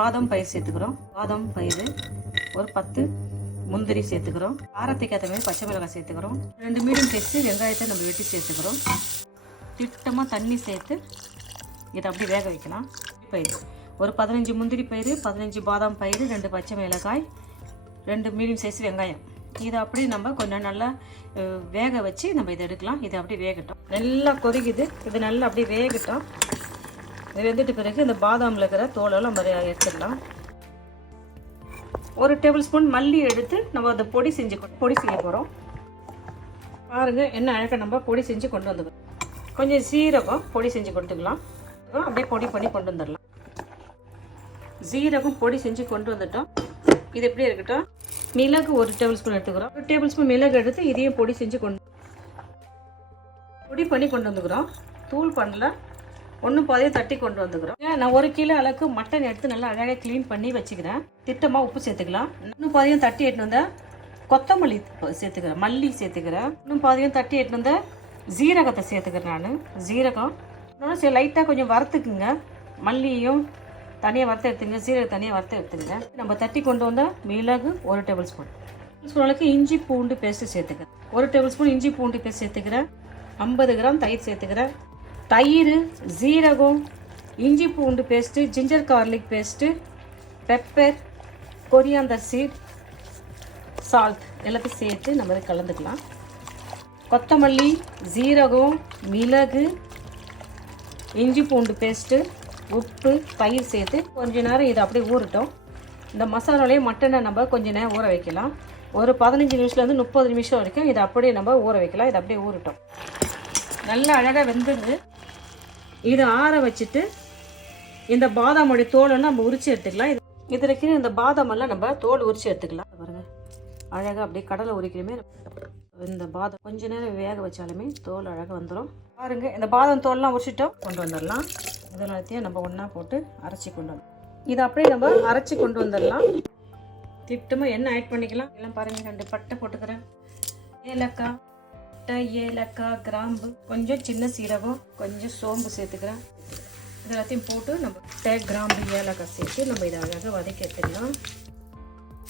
பாதாம் பயிர் சேர்த்துக்கிறோம். பாதாம் பயிர் ஒரு 10 முந்திரி சேர்த்துக்கிறோம். காரத்துக்கு ஏற்ற மாதிரி பச்சை மிளகாய் சேர்த்துக்கிறோம். 2 மீடியம் சைஸ் வெங்காயத்தை நம்ம வெட்டி சேர்த்துக்கிறோம். திட்டமாக தண்ணி சேர்த்து இதை அப்படி வேக வைக்கலாம். பயிர் ஒரு 15 முந்திரி பயிர், 15 பாதாம் பயிர், 2 பச்சை மிளகாய், 2 மீடியம் சைஸ் வெங்காயம். இதை அப்படி நம்ம கொஞ்சம் நல்லா வேக வச்சு நம்ம இதை எடுக்கலாம். இதை அப்படி வேகட்டும். நல்லா கொதிக்குது. இது நல்லா அப்படி வேகட்டும். இது வெந்துட்டு பிறகு இந்த பாதாமில் இருக்கிற தோலெல்லாம் நம்ம எடுத்துடலாம். ஒரு டேபிள் ஸ்பூன் மல்லி எடுத்து நம்ம அதை பொடி செய்ய போகிறோம். பாருங்கள் என்ன அழகாக நம்ம பொடி செஞ்சு கொண்டு வந்துக்கிறோம். கொஞ்சம் சீரகம் பொடி செஞ்சு கொடுத்துக்கலாம். அப்படியே பொடி பண்ணி கொண்டு வந்துடலாம். சீரகம் பொடி செஞ்சு கொண்டு வந்துட்டோம். இது எப்படி இருக்கட்டும். மிளகு ஒரு டேபிள் ஸ்பூன் எடுத்துக்கிறோம். ஒரு டேபிள் ஸ்பூன் மிளகு எடுத்து இதையும் பொடி செஞ்சு பொடி பண்ணி கொண்டு வந்துக்கிறோம். தூள் பண்ணல, ஒன்றும் பாதையும் தட்டி கொண்டு வந்துக்கிறோம். நான் 1 கிலோ அளவுக்கு மட்டன் எடுத்து நல்லா அழகாக க்ளீன் பண்ணி வச்சுக்கிறேன். திட்டமாக உப்பு சேர்த்துக்கலாம். இன்னும் பாதையும் தட்டி எடுத்து வந்தால் கொத்தமல்லி சேர்த்துக்கிறேன், மல்லி சேர்த்துக்கிறேன். இன்னும் பாதையும் தட்டி எடுத்து வந்தால் ஜீரகத்தை சேர்த்துக்கிறேன். நான் ஜீரகம் இன்னொன்று லைட்டாக கொஞ்சம் வறுத்துக்குங்க. மல்லியும் தனியாக வறுத்து எடுத்துங்க, சீரகம் தனியாக வறுத்து எடுத்துங்க. நம்ம தட்டி கொண்டு வந்தால் மிளகு 1 டேபிள் ஸ்பூன் அளவுக்கு இஞ்சி பூண்டு பேஸ்ட்டு சேர்த்துக்கிறேன். 1 டேபிள் ஸ்பூன் இஞ்சி பூண்டு பேஸ்ட் சேர்த்துக்கிறேன். 50 கிராம் தயிர் சேர்த்துக்கிறேன். தயிர், ஜீரகம், இஞ்சி பூண்டு paste, ginger garlic paste, pepper, coriander seed, salt எல்லாத்தையும் சேர்த்து நம்ம இதை கலந்துக்கலாம். கொத்தமல்லி, ஜீரகம், மிளகு, இஞ்சி பூண்டு பேஸ்ட்டு, உப்பு, தயிர் சேர்த்து கொஞ்ச நேரம் இதை அப்படியே ஊறட்டும். இந்த மசாலாலேயே மட்டனை நம்ம கொஞ்ச நேரம் ஊற வைக்கலாம். ஒரு 15 நிமிஷத்துலேருந்து 30 நிமிஷம் வரைக்கும் இதை அப்படியே நம்ம ஊற வைக்கலாம். இதை அப்படியே ஊறட்டும். நல்லா அழகாக வெந்துடுது. இதை ஆற வச்சுட்டு இந்த பாதாமுடைய தோலெல்லாம் நம்ம உரிச்சு எடுத்துக்கலாம். இது இருக்கிற இந்த பாதாமெல்லாம் நம்ம தோல் உரிச்சு எடுத்துக்கலாம். பாருங்க அழகாக அப்படியே கடலை உரிக்கிறமே. இந்த பாதாம் கொஞ்ச நேரம் வேக வச்சாலுமே தோல் அழகாக வந்துடும். பாருங்க இந்த பாதாம் தோல்லாம் உரிச்சிட்டோம். கொண்டு வந்துடலாம். இதெல்லாத்தையும் நம்ம ஒன்றா போட்டு அரைச்சி கொண்டு வரலாம். இதை அப்படியே நம்ம அரைச்சி கொண்டு வந்துடலாம். திட்டமாக எண்ணெய் ஆட் பண்ணிக்கலாம். எல்லாம் பாருங்கள், 2 பட்டை போட்டுக்கிறேன். ஏலக்காய், பட்டை, ஏலக்காய், கிராம்பு, கொஞ்சம் சின்ன சீரகம், கொஞ்சம் சோம்பு சேர்த்துக்கிறேன். இது எல்லாத்தையும் போட்டு நம்ம பட்டை, கிராம்பு, ஏலக்காய் சேர்த்து நம்ம இதை அழகாக வதக்கி எடுத்துக்கலாம்.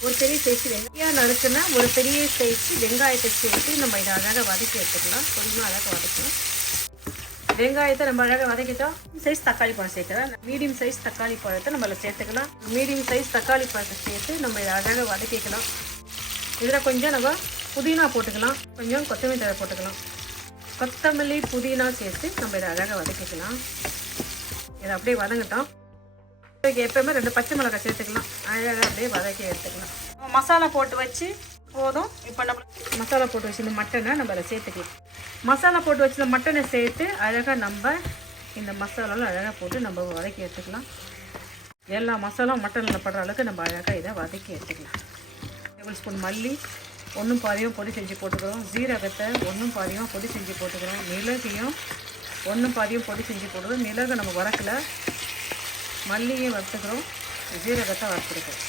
ஒரு பெரிய சைஸ் வெங்காயம் நறுக்குன்னா ஒரு பெரிய சைஸ் வெங்காயத்தை சேர்த்து நம்ம இதை அழகாக வதக்கி எடுத்துக்கலாம். கொஞ்சமாக அழகாக வதக்கலாம். வெங்காயத்தை நம்ம அழகாக வதக்கிட்டோம். சைஸ் தக்காளி பழம் சேர்க்குறேன். மீடியம் சைஸ் தக்காளி பழத்தை நம்ம சேர்த்துக்கலாம். மீடியம் சைஸ் தக்காளி பழத்தை சேர்த்து நம்ம இதை அழகாக வதக்கிக்கலாம். இதில் கொஞ்சம் நம்ம புதினா போட்டுக்கலாம். கொஞ்சம் கொத்தமல்லி தழை போட்டுக்கலாம். கொத்தமல்லி, புதினா சேர்த்து நம்ம இதை அழகாக வதக்கிக்கலாம். இதை அப்படியே வதங்கட்டும். எப்பவுமே 2 பச்சை மிளகாய் சேர்த்துக்கலாம். அழகாக அப்படியே வதக்கி எடுத்துக்கலாம். மசாலா போட்டு வச்சு போதும். இப்போ நம்ம மசாலா போட்டு வச்சு இந்த மட்டனை நம்ம அதை சேர்த்துக்கலாம். மசாலா போட்டு வச்சு இந்த மட்டனை சேர்த்து அழகாக நம்ம இந்த மசாலாவில் அழகாக போட்டு நம்ம வதக்கி எடுத்துக்கலாம். எல்லா மசாலாவும் மட்டனில் படுற அளவுக்கு நம்ம அழகாக இதை வதக்கி எடுத்துக்கலாம். டேபிள் ஸ்பூன் மல்லி 1 பாதியும் பொடி செஞ்சு போட்டுக்கிறோம். ஜீரகத்தை 1 பாதியும் பொடி செஞ்சு போட்டுக்கிறோம். மிளகையும் 1 பாதியும் பொடி செஞ்சு போட்டுக்கிறோம். மிளகு நம்ம வதக்கல, மல்லியும் வறுத்துக்கிறோம், ஜீரகத்தை வறுத்துருக்கோம்.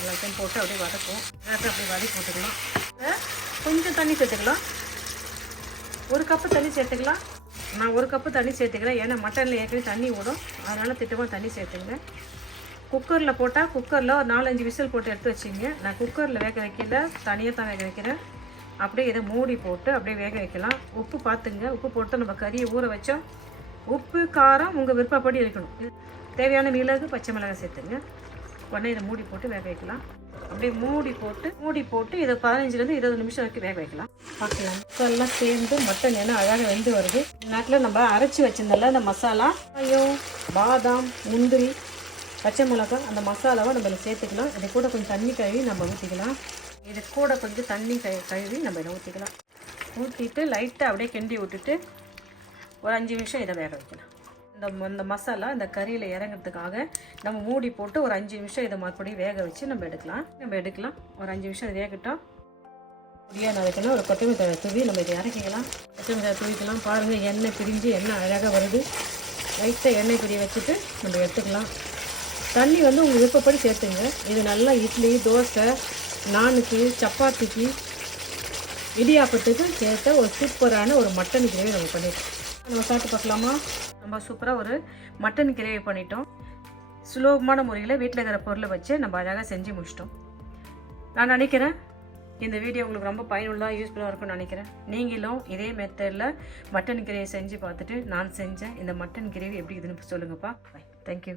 எல்லாத்தையும் போட்டு அப்படியே வதக்கும். எல்லாத்தையும் அப்படியே வதக்கி போட்டுக்கலாம். கொஞ்சம் தண்ணி சேர்த்துக்கலாம். 1 கப்பு தண்ணி சேர்த்துக்கலாம். நான் 1 கப்பு தண்ணி சேர்த்துக்கிறேன். ஏன்னா மட்டனில் ஏற்கனவே தண்ணி விடும். அதனால் திட்டமாக தண்ணி சேர்த்துங்க. குக்கரில் போட்டால் குக்கரில் ஒரு 4-5 விசில் போட்டு எடுத்து வச்சிங்க. நான் குக்கரில் வேக வைக்கல, தனியாக தான் வேக வைக்கிறேன். அப்படியே இதை மூடி போட்டு அப்படியே வேக வைக்கலாம். உப்பு பார்த்துங்க. உப்பு போட்டு நம்ம கறியை ஊற வச்சோம். உப்பு, காரம் உங்கள் விருப்பப்படி இருக்கணும். தேவையான மிளகு, பச்சை மிளகாய் சேர்த்துங்க. உடனே இதை மூடி போட்டு வேக வைக்கலாம். அப்படியே மூடி போட்டு இதை 15லேருந்து 20 நிமிஷம் வரைக்கும் வேக வைக்கலாம். பார்க்கலாம். எல்லாம் சேர்ந்து மட்டன் என்ன அழகாக வெந்து வருது. இந்த நேரத்தில் நம்ம அரைச்சி வச்சிருந்தால அந்த மசாலா, பாதாம், முந்திரி, பச்சை மிளகாய், அந்த மசாலாவை நம்ம சேர்த்துக்கலாம். இது கூட கொஞ்சம் தண்ணி கழுவி நம்ம ஊற்றிக்கலாம். இது கூட கொஞ்சம் தண்ணி கழுவி நம்ம இதை ஊற்றிக்கலாம். ஊற்றிட்டு லைட்டாக அப்படியே கிண்டி விட்டுட்டு ஒரு 5 நிமிஷம் இதை வேக வைக்கலாம். இந்த மசாலா இந்த கறியில் இறங்கிறதுக்காக நம்ம மூடி போட்டு ஒரு 5 நிமிஷம் இதை மறுபடியும் வேக வச்சு நம்ம எடுக்கலாம். ஒரு 5 நிமிஷம் வேகட்டும். பொடியாக நறுக்கணும். ஒரு கொத்தமல்லி தழை தூவி நம்ம இதை இறக்கிக்கலாம். கொத்தமல்லி தழை தூவிக்கலாம். பாருங்கள் எண்ணெய் பிரிஞ்சு எண்ணெய் அழகாக வருது. லைட்டாக எண்ணெய் பிரிய வச்சுட்டு நம்ம எடுத்துக்கலாம். தண்ணி வந்து உங்கள் விருப்பப்படி சேர்த்துங்க. இது நல்லா இட்லி, தோசை, நானுக்கு, சப்பாத்திக்கு, இடியாப்பத்துக்கு சேர்த்த ஒரு சூப்பரான ஒரு மட்டன் கிரேவி நம்ம பண்ணியிருக்கோம். நம்ம சாப்பிட்டு பார்க்கலாமா? நம்ம சூப்பராக ஒரு மட்டன் கிரேவி பண்ணிட்டோம். சுலபமான முறையில் வீட்டில் இருக்கிற பொருளை வச்சு நம்ம அழகாக செஞ்சு முடிச்சிட்டோம். நான் நினைக்கிறேன் இந்த வீடியோ உங்களுக்கு ரொம்ப பயனுள்ளதாக யூஸ்ஃபுல்லாக இருக்கும்னு நினைக்கிறேன். நீங்களும் இதே மெத்தடில் மட்டன் கிரேவி செஞ்சு பார்த்துட்டு நான் செஞ்சேன் இந்த மட்டன் கிரேவி எப்படி இதுன்னு சொல்லுங்கப்பா. பை. தேங்க்யூ.